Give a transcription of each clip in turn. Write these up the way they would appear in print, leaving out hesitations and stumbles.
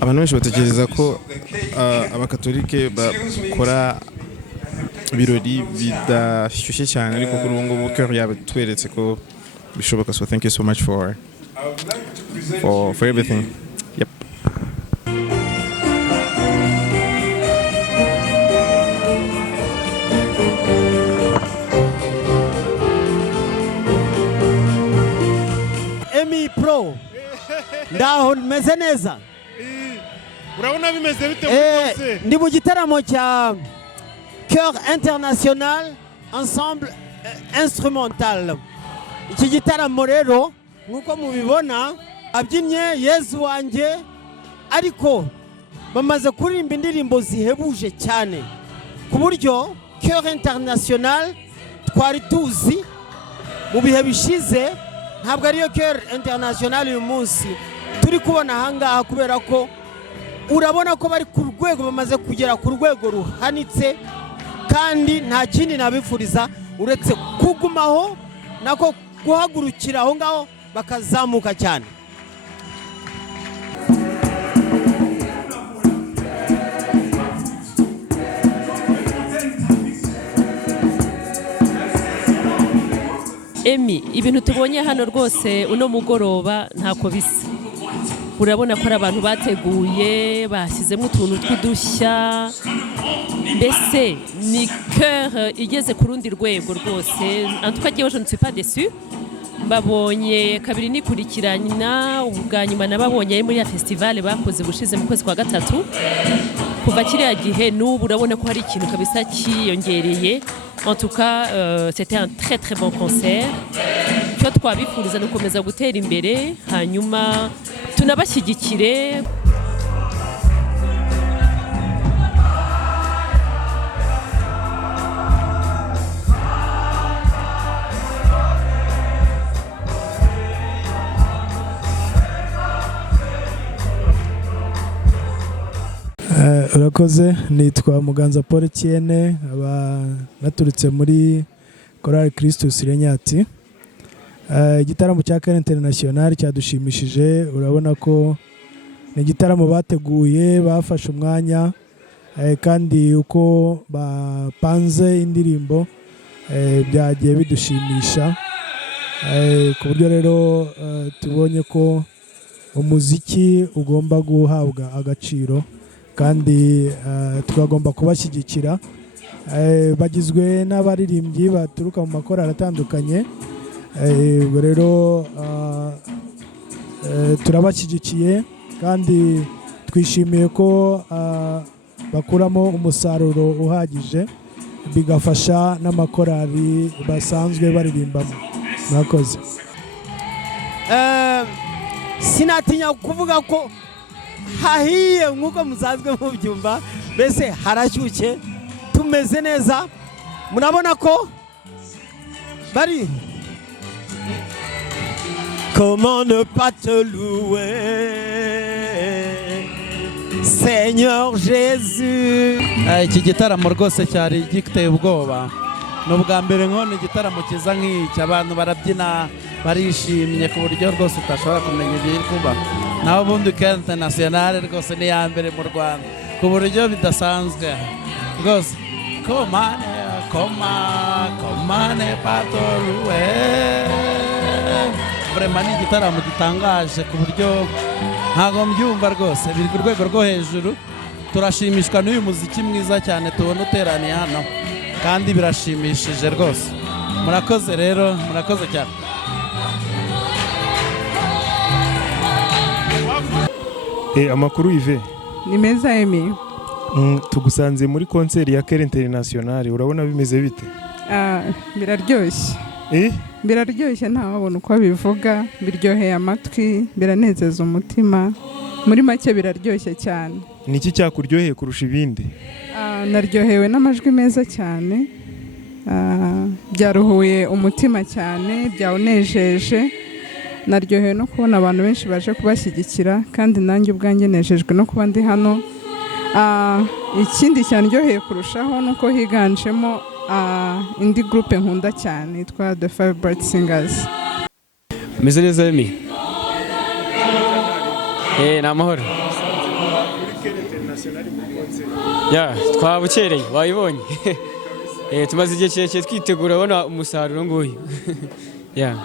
abantu benshi batekereza ko abakatolike bakora ibirori bidashyushye cyane ariko kuri ubu ngubu Choeur yabitweretse ko bishoboka. So thank you so much for everything. Yep. Emmy Pro ndaho meze neza. Urabona bimeze bite muri ndi mu gitaramo cya Choeur International Ensemble Instrumental. Iki gitaramo rero nkuko mubibona abyinnye Yesu wanjye, ariko bamaze kuririmba indirimbo zihebuje cyane ku buryo Choeur International twari tuzi mu bihe bishize ntabwo ariyo Choeur International uyu munsi turi kubona ahangaha, kubera ko urabona ko bari ku rwego, bamaze kugera ku rwego ruhanitse, kandi nta kindi nabifuriza uretse kugumaho nako guhagurukira aho ngaho bakazamuka cyane. Emmy, ibintu tubonye hano rwose uno mugoroba ntako bisa. Urabona ko ari abantu bateguye, bashyizemo utuntu tw'udushya, mbese ni Choeur igeze ku rundi rwego rwose. En tout cas, je ne suis pas déçue. Babonye kabiri nikurikirana, ubwa nyuma nababonye muri ya festival bakoze bushize mu kwezi kwa gatatu. Kuva kiriya gihe n'ubu urabona ko hari ikintu kabisa kiyongereye. En tout cas, c'était un très très bon concert. Cyo twabifuriza no komeza gutera imbere, hanyuma tunabashyigikire. Urakoze, nitwa Muganza Paul Tiene, naturutse muri Chorale Christus Renyati. Igitaramo cya Choeur International cyadushimishije. Urabona ko ni igitaramo bateguye, bafashe umwanya, kandi uko bapanze indirimbo byagiye bidushimisha, ku buryo rero tubonye ko umuziki ugomba guhabwa agaciro kandi twagomba kubashyigikira. Bagizwe n'abaririmbyi baturuka mu makorali atandukanye, rero turabashyigikiye kandi twishimiye ko bakuramo umusaruro uhagije, bigafasha n'amakorali basanzwe baririmbamo. Mwakoze. Sinatinya kuvuga ko hahiye nkuko musanzwe mubyumva, mbese harashyushye, tumeze neza. Murabona ko bari comment ne pas te louer Seigneur Jésus. Iki gitaramo rwose cyari giteye ubwoba. N'ubwa mbere nkone igitaramo kiza nk'iki, abantu barabyina barishimye ku buryo rwose utashobora kumenya ibiri kuba. Naho ubundi Choeur International rwose ni ya mbere mu Rwanda ku buryo bidasanzwe rwose. Komane patoruwe, vraiment ni igitaramo gitangaje ku buryo ntago mbyumva rwose, biri ku rwego rwo hejuru. Turashimishwa n'uyu muziki mwiza cyane tubona uteraniye hano, kandi birashimishije rwose. Murakoze rero, murakoze cyane. Amakuru Yves. Ni meza Emmy. Tugusanze muri konseri ya Choeur International, urabona bimeze bite? Biraryoshye. Biraryoshye, ntawabona uko bivuga, biryoheye amatwi, biranezeza umutima. Muri make biraryoshye cyane. Niki cyakuryoheye kurusha ibindi? Naryohewe n'amajwi meza cyane. Byaruhuye umutima cyane, byawunejeje. Naryohewe no kubona abantu benshi baje kubashyigikira, kandi nanjye ubwanjye nejejwe no kuba ndi hano. Ikindi cyanryoheye kurushaho nuko higanjemo indi groupe nkunda cyane yitwa The Five Bright Singers. Meze neza Emmy? Ni amahoro. Ya twabukereye wayibonye. Tumaze igihe kirekire twitegura abona umusaruro nguyu. Ya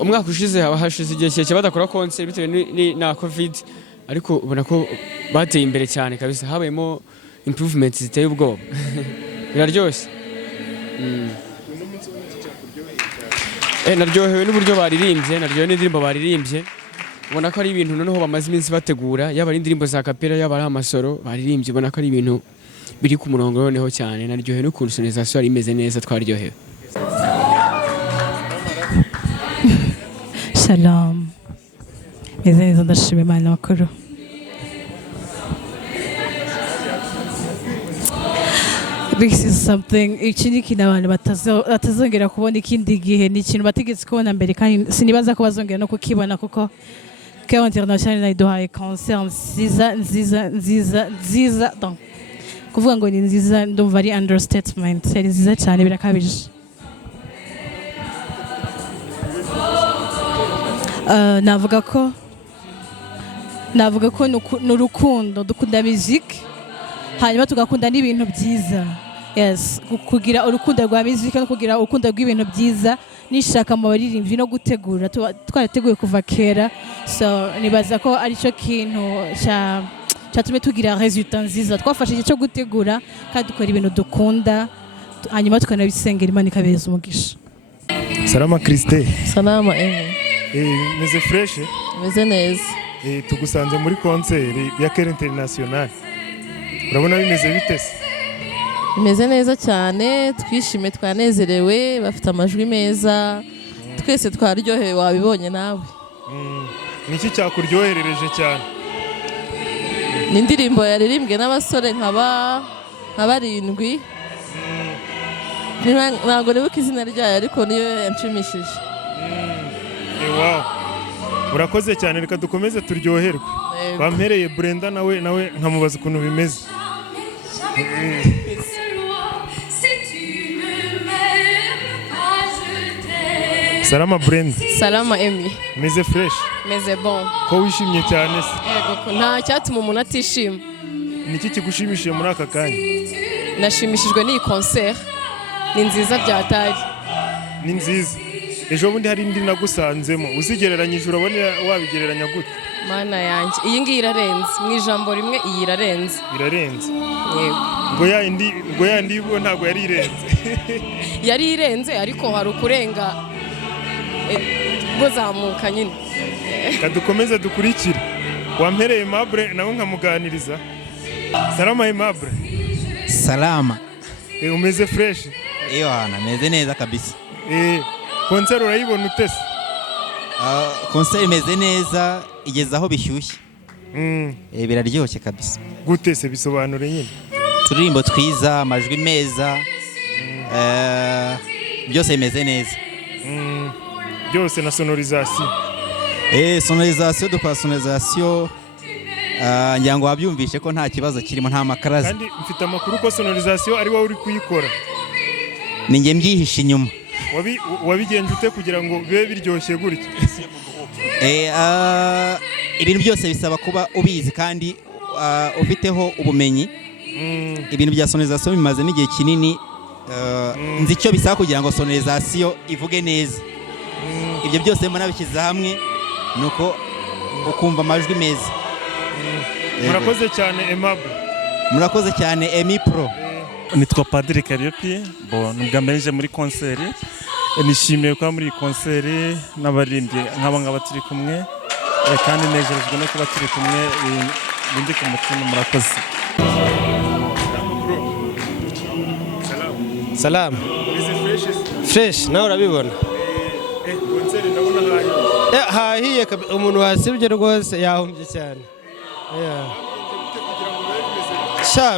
umwaka ushize hashize igihe kirekire badakora concert bitewe na covid, ariko ubona ko bateye imbere cyane kabisa, habayemo improvement ziteye ubwoba. Biraryoshye. Naryohewe n'uburyo baririmbye, naryohewe n'indirimbo baririmbye. Ubona ko ari ibintu noneho bamaze iminsi bategura, yaba ari indirimbo za kapera, yaba ari amasoro baririmbye, ubona ko ari ibintu biri ku murongo noneho cyane. Naryohewe n'ukuntu sonorisation ari imeze neza, twaryohewe. Shalom. Meze neza ndashima Imana makuru. This is something ikindi kintu abantu batazongera kubona ikindi gihe, ni ikintu batigeze kubona mbere kandi sinibaza ko bazongera no kukibona, kuko Choeur International iduhaye concert nziza donc kuvuga ngo ni nziza ndumva ari understatement, ari nziza cyane birakabije. navuga ko n'urukundo, dukunda music hanyuma tugakunda n'ibintu byiza. Yes, kugira urukundo rwa music no kugira urukundo rw'ibintu byiza nishaka mu baririmbyi no gutegura, twarateguye kuva kera, so nibaza ko ari cyo kintu cyatumye tugira resultat nziza. Twafashe igihe cyo gutegura kandi dukora ibintu dukunda, hanyuma tukanabisengera Imana ikabeza umugisha. Salama Christe. Salama Emmy. Meze fresh? Meze neza. Tugusanze muri concert ya Choeur International. Urabona bimeze bite se? Bimeze neza cyane, twishime, twanezerewe, bafite amajwi meza, twese twaryohewe, wabibonye nawe. Niki cyakuryoherereje cyane? Ni indirimbo yaririmbwe n'abasore nk'abarindwi. Ntabwo nibuka izina ryayo ariko niyo yanshimishije. Wow. Urakoze cyane, reka dukomeze turyoherwe. Bampereye Brenda nawe nkamubaza ukuntu bimeze. Salama Brenda. Salama Emmy. Meze fresh? Meze bon. Ko wishimye cyane se? Yego, nta cyatuma umuntu atishima. Niki kigushimishije muri aka kanya? Nashimishijwe n'iyi concert. Ni nziza byatari. Ni nziza. Ejo bundi hari indi nagusanzemo, uzigereranyije urabona wabigereranya gute? Mana yanjye, iyi ngiyi irarenze, mu ijambo rimwe iyi irarenze. Irarenze? Yego. Ngo yandi ubwo ntabwo yari irenze. Yari irenze ariko hari ukurenga buzamuka nyine. Kadukomeze dukurikire. Wampereye Aimable nawe nkamuganiriza. Salama Aimable. Salama. Umeze fresh? Iyo hana meze neza kabisa. Concert urayibona utese? Concert imeze neza, igeze aho bishyushye. Biraryoshye kabisa. Gute se bisobanure nyine? Turirimbo twiza, amajwi meza, byose bimeze neza. Byose na sonorisation. Sonorisation, dukora sonorisation, ngira ngo wabyumvishe ko nta kibazo kirimo, nta makaraza. Kandi mfite amakuru ko sonorisation ari wowe uri kuyikora. Ni njye mbyihishe inyuma. Wabigenje ute kugira ngo bibe biryoshye gutya? Ibintu byose bisaba kuba ubizi kandi ufiteho ubumenyi. Ibintu bya sonorisation bimaze n'igihe kinini, nzi icyo bisaba kugira ngo sonorisation ivuge neza. Ibyo byose mbona bishyize hamwe nuko ukumva amajwi meza. Murakoze cyane Aimable. Murakoze cyane Emmy Pro. Nitwa Padiri Kariopi, nubwa mbere nje muri concert. Nishimiye kuba muri concert n'abaririmbyi nk'aba turi kumwe, kandi nejejwe no kuba turi kumwe, bindi ku mutima. Murakoze. Salam. Fresh, nawe urabibona? Concert ndabona hahiye umuntu wasibye rwose yahumbye cyane.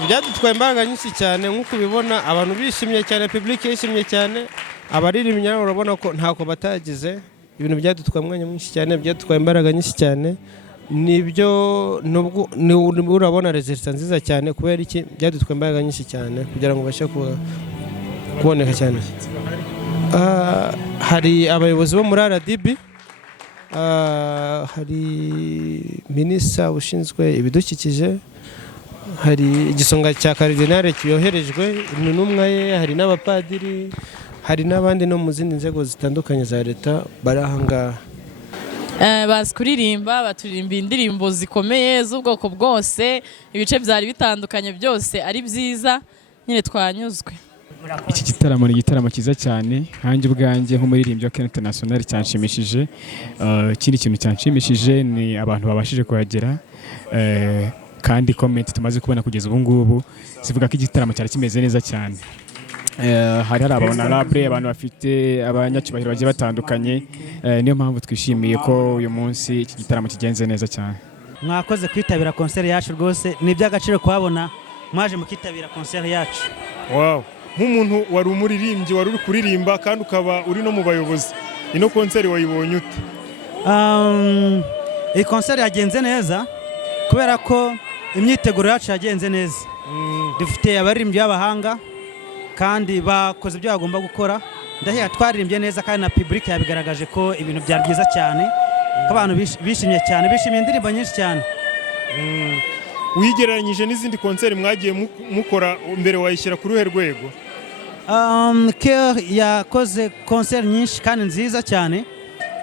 Byadutwaye imbaraga nyinshi cyane nk'uko ubibona, abantu bishimye cyane, public yishimye cyane, abaririmbyi urabona ko ntako batagize. Ibintu byadutwaye umwanya mwinshi cyane, byadutwaye imbaraga nyinshi cyane, nibyo urabona resultat nziza cyane. Kubera iki? Byadutwaye imbaraga nyinshi cyane kugira ngo bashe kuboneka cyane. hari abayobozi bo muri RDB, hari minisita ushinzwe ibidukikije, hari igisonga cya karidinari cyoherejwe intumwa ye, hari n'abapadiri, hari n'abandi no mu zindi nzego zitandukanye za leta bari aha ngaha. Bazi kuririmba, baturirimba indirimbo zikomeye z'ubwoko bwose, ibice byari bitandukanye byose ari byiza, nyine twanyuzwe. Iki gitaramo ni igitaramo cyiza cyane, hanjye ubwanjye nk'umuririmbyi wa Choeur International cyanshimishije. Ikindi kintu cyanshimishije ni abantu babashije kuhagera, kandi comment tumaze kubona kugeza ubu ngubu zivuga ko igitaramo cyari kimeze neza cyane. Hari honorable, abantu bafite abanyacyubahiro bagiye batandukanye, niyo mpamvu twishimiye ko uyu munsi iki gitaramo kigenze neza cyane. Mwakoze kwitabira concert yacu rwose, ni iby'agaciro kuhabona mwaje mukitabira concert yacu. Wow, nk'umuntu wari umuririmbyi wari uri kuririmba kandi ukaba uri no mu bayobozi, ino concert wayibonye ute? Iyi concert yagenze neza kubera ko imyiteguro yacu yagenze neza. Dufite abaririmbyi b'abahanga kandi bakoze ibyo bagomba gukora, ndahera twaririmbye neza kandi na public yabigaragaje ko ibintu byari byiza cyane, ko abantu bishimye cyane, bishimiye indirimbo nyinshi cyane. Wigereranyije n'izindi concert mwagiye mukora mbere, wayishyira ku ruhe rwego? Choeur yakoze concert nyinshi kandi nziza cyane,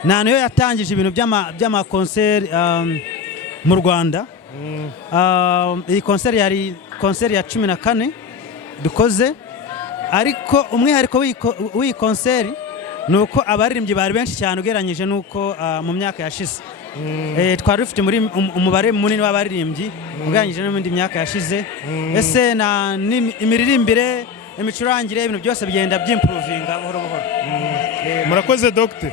nta niyo yatangije ibintu by'ama concert mu Rwanda. Iyi concert yari concert ya 14 dukoze, ariko umwihariko w'iyi concert ni uko abaririmbyi bari benshi cyane ugereranyije n'uko mu myaka yashize. Twari dufite muri umubare munini w'abaririmbyi ugereranyije no mu myaka yashize. Ese na imiririmbire, imicurangire, ibintu byose bigenda byimprovinga buhoro buhoro. Murakoze Dr.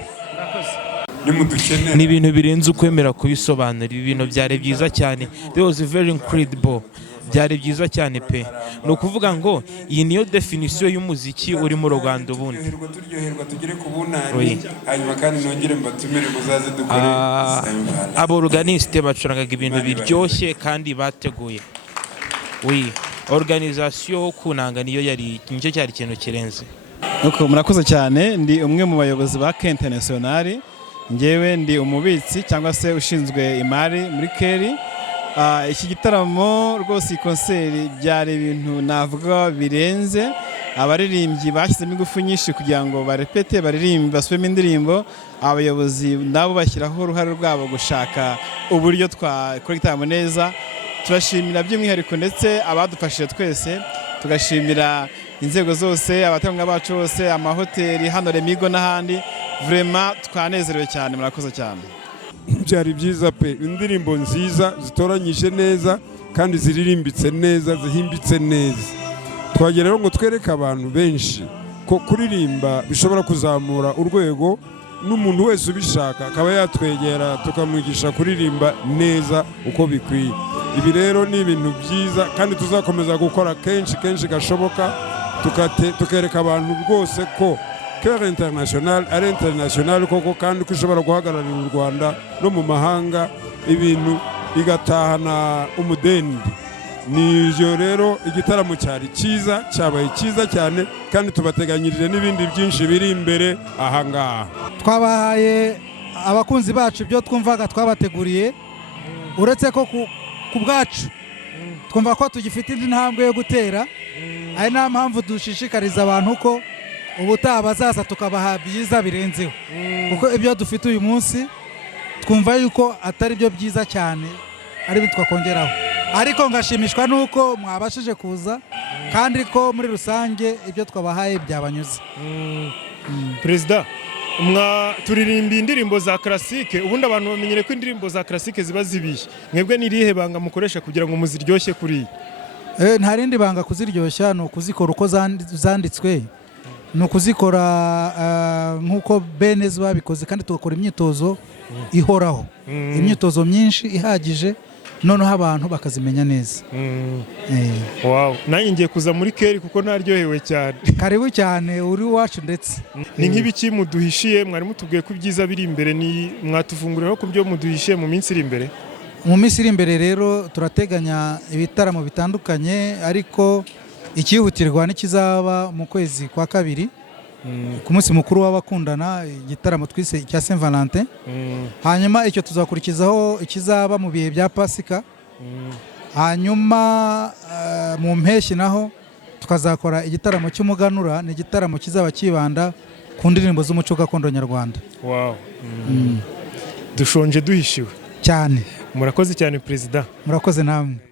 Ni ibintu birenze ukwemera kubisobanura, ibintu byari byiza cyane. It was very incredible. Byari byiza cyane pe. Ni ukuvuga ngo iyi niyo definition y'umuziki uri mu Rwanda ubundi. Turyoherwa tugere kubona, hanyuma kandi nongere mbatumire muzaze dukore. Abo organiste bacurangaga ibintu biryoshye kandi bateguye. Organisation kunanga niyo yari nicyo cyari ikintu kirenze. Murakoze cyane, ndi umwe mu bayobozi ba Choeur International. Ngewe ndi umubitsi cyangwa se ushinzwe imari muri Keri. Iki gitaramo rwose concert byari ibintu navuga birenze, abaririmbyi bashyizemo ingufu nyinshi kugira ngo barepete, baririmbe, basubemo indirimbo. Abayobozi nabo bashyiraho uruhare rwabo gushaka uburyo twakora igitaramo neza. Turashimira by'umwihariko ndetse abadufashije twese, tugashimira inzego zose, abatanga bacu bose, amahoteli hano REMIT n'ahandi. Vraiment twanezerewe cyane, murakoze cyane. Byari byiza pe, indirimbo nziza zitoranyije neza kandi ziririmbitse neza, zihimbitse neza. Twagera ngo twereke abantu benshi ko kuririmba bishobora kuzamura urwego, n'umuntu wese ubishaka akaba yatwegera tukamwigisha kuririmba neza uko bikwiye. Ibi rero ni ibintu byiza kandi tuzakomeza gukora kenshi gashoboka, tukereka abantu rwose ko Choeur International ari international koko, kandi ko ishobora guhagararira u Rwanda no mu mahanga, ibintu igatahana umudendi. Nivyo rero igitaramo cyari cyiza, cyabaye cyiza cyane, kandi tubateganyirije n'ibindi byinshi biri imbere aha ngaha. Twabahaye abakunzi bacu ibyo twumvaga twabateguriye, uretse ko ku bwacu twumva ko tugifite indi ntambwe yo gutera, ari nta mpamvu dushishikariza abantu ko ubutaha bazaza tukabaha byiza birenzeho, kuko ibyo dufite uyu munsi twumva yuko atari byo byiza cyane, ari byo twakongeraho. Ariko ngashimishwa nuko mwabashije kuza, kandi ko muri rusange ibyo twabahaye byabanyuze. Perezida, turirimba indirimbo za classique, ubundi abantu bamenyere ko indirimbo za classique ziba zibiye. Mwebwe n'irihe banga mukoresha kugira ngo muziryoshye kuri? Nta rindi banga kuziryoshya, ni ukuzikora uko zanditswe, ni ukuzikora nk'uko bene babikoze, kandi tugakora imyitozo ihoraho, imyitozo myinshi ihagije, noneho abantu bakazimenya neza. Wow, nanjye ngiye kuza muri Keri kuko naryohewe cyane. Karibu cyane, uri wacu ndetse. Ni nk'ibiki muduhishiye, mwari mutubwiye ko ibyiza biri imbere, ni mwatufunguriraho ku byo muduhishiye mu minsi iri imbere? Mu minsi iri imbere rero turateganya ibitaramo bitandukanye, ariko ikihutirwa n'ikizaba mu kwezi kwa kabiri, ku munsi mukuru w'abakundana, igitaramo twise cya Saint Valentin. Hanyuma icyo tuzakurikizaho ikizaba mu bihe bya Pasika. Hanyuma mu mpeshyi naho tukazakora igitaramo cy'umuganura, ni igitaramo kizaba kibanda ku ndirimbo z'umuco gakondo nyarwanda. Wow. Dushonje duhishiwe cyane. Murakoze cyane Perezida. Murakoze namwe.